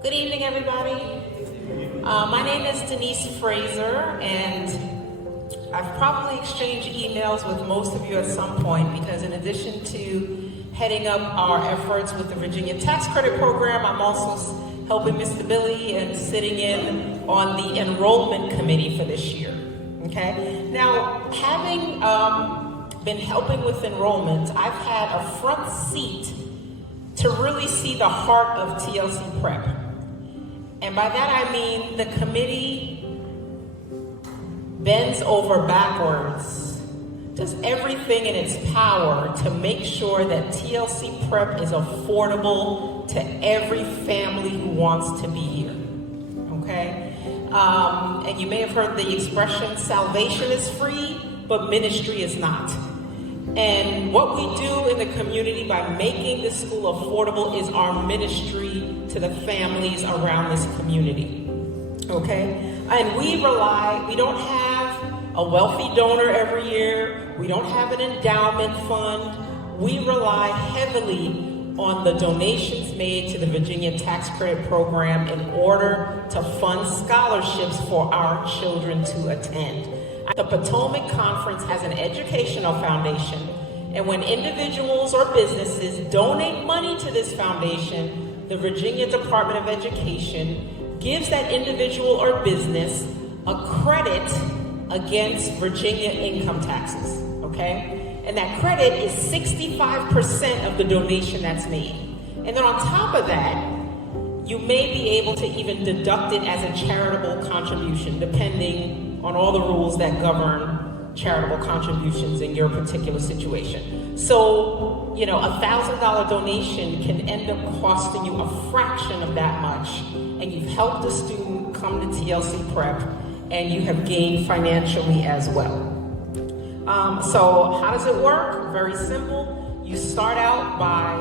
Good evening, everybody. My name is Denise Fraser, and I've probably exchanged emails with most of you at some point because in addition to heading up our efforts with the Virginia Tax Credit Program, I'm also helping Mr. Billy and sitting in on the enrollment committee for this year. Okay? Now, having been helping with enrollment, I've had a front seat to really see the heart of TLC Prep. And by that I mean the committee bends over backwards, does everything in its power to make sure that TLC Prep is affordable to every family who wants to be here, okay? And you may have heard the expression, salvation is free, but ministry is not. And what we do in the community by making this school affordable is our ministry to the families around this community, okay? And we don't have a wealthy donor every year. We don't have an endowment fund. We rely heavily on the donations made to the Virginia Tax Credit Program in order to fund scholarships for our children to attend. The Potomac Conference has an educational foundation, and when individuals or businesses donate money to this foundation, the Virginia Department of Education gives that individual or business a credit against Virginia income taxes, okay? And that credit is 65% of the donation that's made. And then on top of that, you may be able to even deduct it as a charitable contribution, depending on all the rules that govern charitable contributions in your particular situation. So, a $1,000 donation can end up costing you a fraction of that much, and you've helped a student come to TLC Prep, and you have gained financially as well. So how does it work? Very simple. You start out by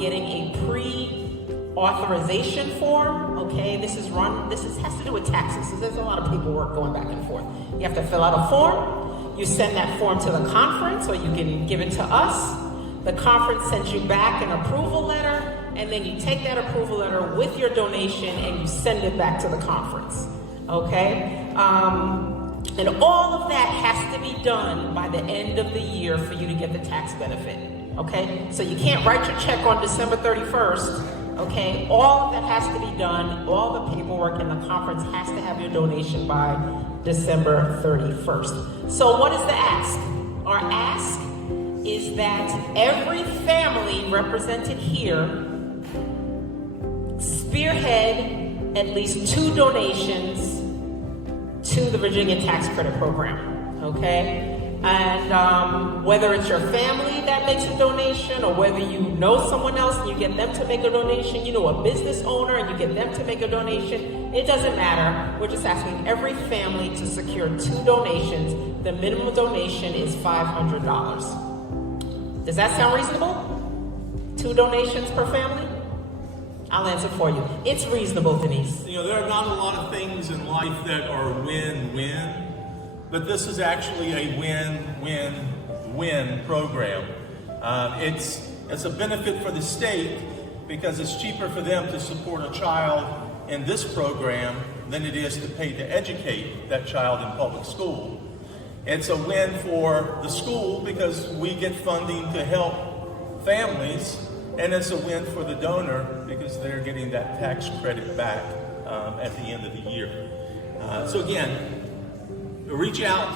getting a pre-authorization form, okay? This has to do with taxes, so there's a lot of paperwork going back and forth. You have to fill out a form. You send that form to the conference, or you can give it to us. The conference sends you back an approval letter, and then you take that approval letter with your donation and you send it back to the conference, okay? And all of that has to be done by the end of the year for you to get the tax benefit, okay? So you can't write your check on December 31st, okay? All of that has to be done. All the paperwork in the conference has to have your donation by December 31st. So what is the ask? Our ask is that every family represented here spearhead at least 2 donations to the Virginia Tax Credit Program, okay? And whether it's your family that makes a donation, or whether you know someone else and you get them to make a donation, a business owner and you get them to make a donation, it doesn't matter. We're just asking every family to secure 2 donations. The minimum donation is $500. Does that sound reasonable? 2 donations per family? I'll answer for you. It's reasonable, Denise. There are not a lot of things in life that are win-win, but this is actually a win-win-win program. It's a benefit for the state because it's cheaper for them to support a child in this program than it is to pay to educate that child in public school. It's a win for the school because we get funding to help families, and it's a win for the donor because they're getting that tax credit back at the end of the year. So again, reach out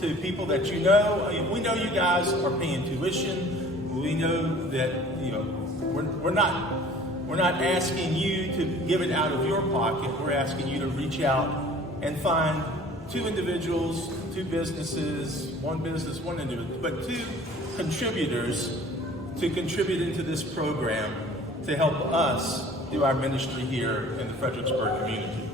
to people that you know. We know you guys are paying tuition. We know that we're not asking you to give it out of your pocket. We're asking you to reach out and find 2 individuals, 2 businesses, 1 business, 1 individual, but 2 contributors to contribute into this program to help us do our ministry here in the Fredericksburg community.